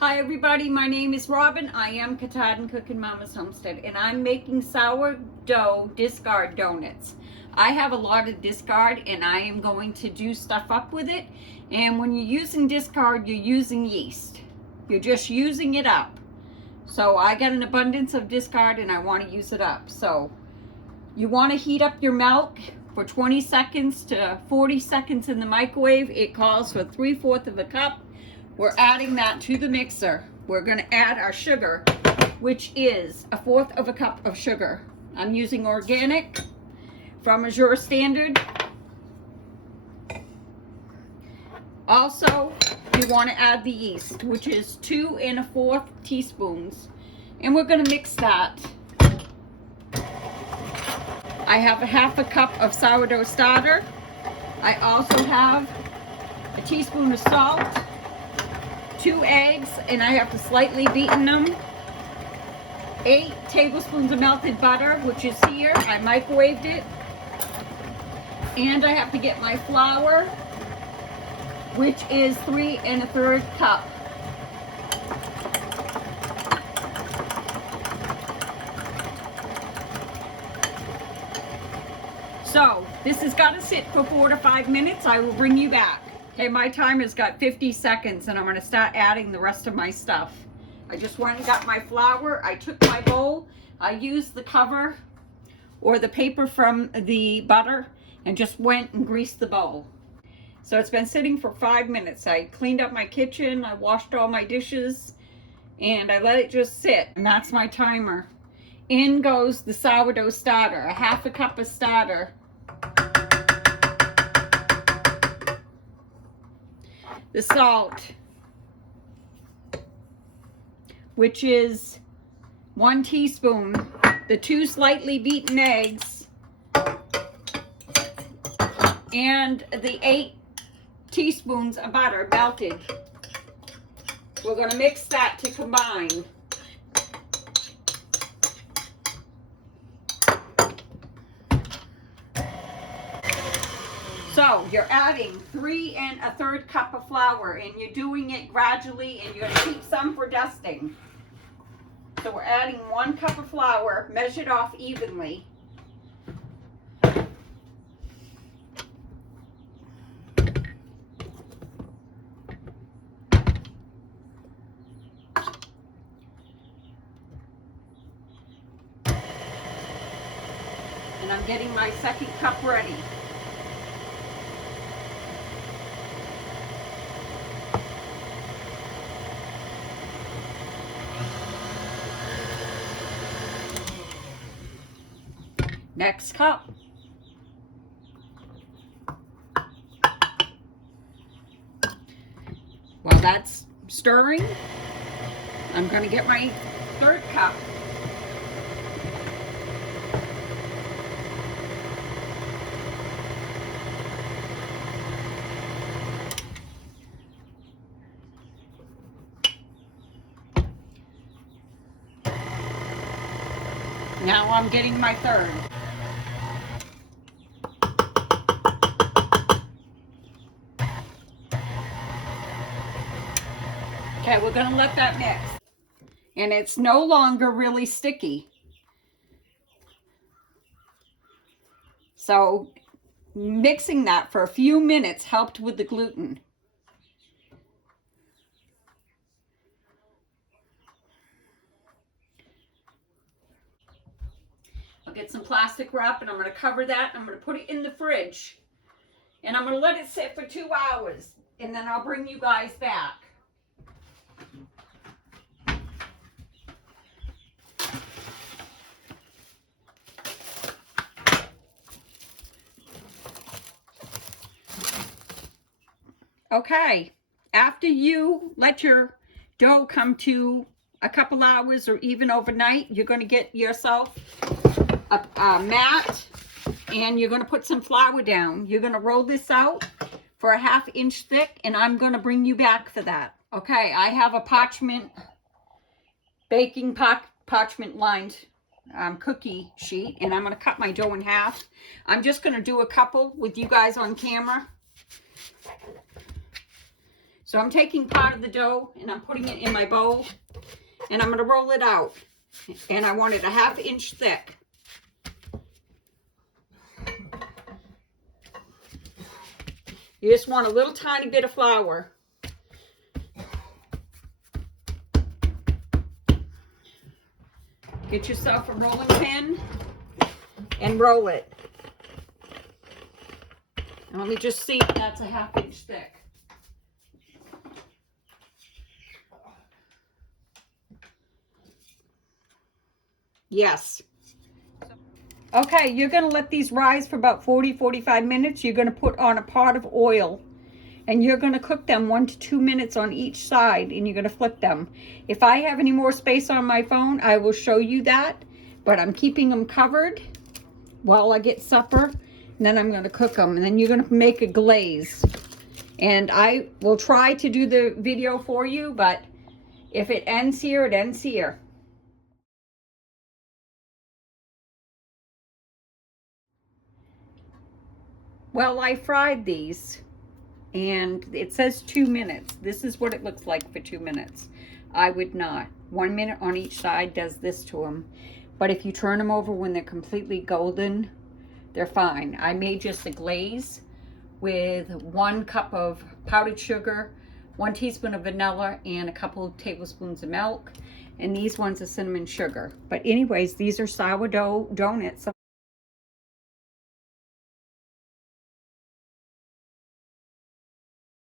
Hi everybody, my name is Robin. I am Katahdin Cookin' Mama's Homestead, and I'm making sourdough discard donuts. I have a lot of discard and I am going to do stuff up with it. And when you're using discard, you're using yeast. You're just using it up. So I got an abundance of discard and I want to use it up. So you want to heat up your milk for 20 seconds to 40 seconds in the microwave. It calls for 3/4 of a cup. We're adding that to the mixer. We're going to add our sugar, which is 1/4 of a cup of sugar. I'm using organic from Azure Standard. Also, you want to add the yeast, which is 2 1/4 teaspoons. And we're going to mix that. I have 1/2 cup of sourdough starter. I also have a teaspoon of salt, 2 eggs, and I have to slightly beaten them. 8 tablespoons of melted butter, which is here. I microwaved it. And I have to get my flour, which is 3 1/3 cup. So this has got to sit for 4 to 5 minutes. I will bring you back. Okay, my timer's got 50 seconds and I'm going to start adding the rest of my stuff. I just went and got my flour. I took my bowl. I used the cover or the paper from the butter and just went and greased the bowl. So it's been sitting for 5 minutes. I cleaned up my kitchen. I washed all my dishes and I let it just sit. And that's my timer. In goes the sourdough starter, 1/2 cup of starter. The salt, which is 1 teaspoon, the 2 slightly beaten eggs, and the 8 teaspoons of butter melted. We're going to mix that to combine. So you're adding 3 1/3 cup of flour and you're doing it gradually and you're going to keep some for dusting. So we're adding 1 cup of flour, measured off evenly. And I'm getting my 2nd cup ready. Next cup. While that's stirring, I'm going to get my 3rd cup. Now I'm getting my 3rd. Okay, we're going to let that mix. And it's no longer really sticky. So mixing that for a few minutes helped with the gluten. I'll get some plastic wrap and I'm going to cover that. I'm going to put it in the fridge. And I'm going to let it sit for 2 hours. And then I'll bring you guys back. Okay, after you let your dough come to a couple hours or even overnight, you're going to get yourself a mat and you're going to put some flour down. You're going to roll this out for a 1/2 inch thick and I'm going to bring you back for that. Okay, I have a parchment, parchment lined cookie sheet and I'm going to cut my dough in half. I'm just going to do a couple with you guys on camera. So I'm taking part of the dough and I'm putting it in my bowl and I'm going to roll it out. And I want it a 1/2 inch thick. You just want a little tiny bit of flour. Get yourself a rolling pin and roll it. And let me just see if that's a 1/2 inch thick. Yes. Okay, you're going to let these rise for about 40-45 minutes. You're going to put on a pot of oil and you're going to cook them 1 to 2 minutes on each side and you're going to flip them. If I have any more space on my phone, I will show you that, but I'm keeping them covered while I get supper, and then I'm going to cook them, and then you're going to make a glaze. And I will try to do the video for you, but if it ends here, it ends here. Well, I fried these and it says 2 minutes. This is what it looks like for 2 minutes. I would not. 1 minute on each side does this to them. But if you turn them over when they're completely golden, they're fine. I made just a glaze with 1 cup of powdered sugar, 1 teaspoon of vanilla, and a couple of tablespoons of milk. And these ones are cinnamon sugar. But anyways, these are sourdough donuts.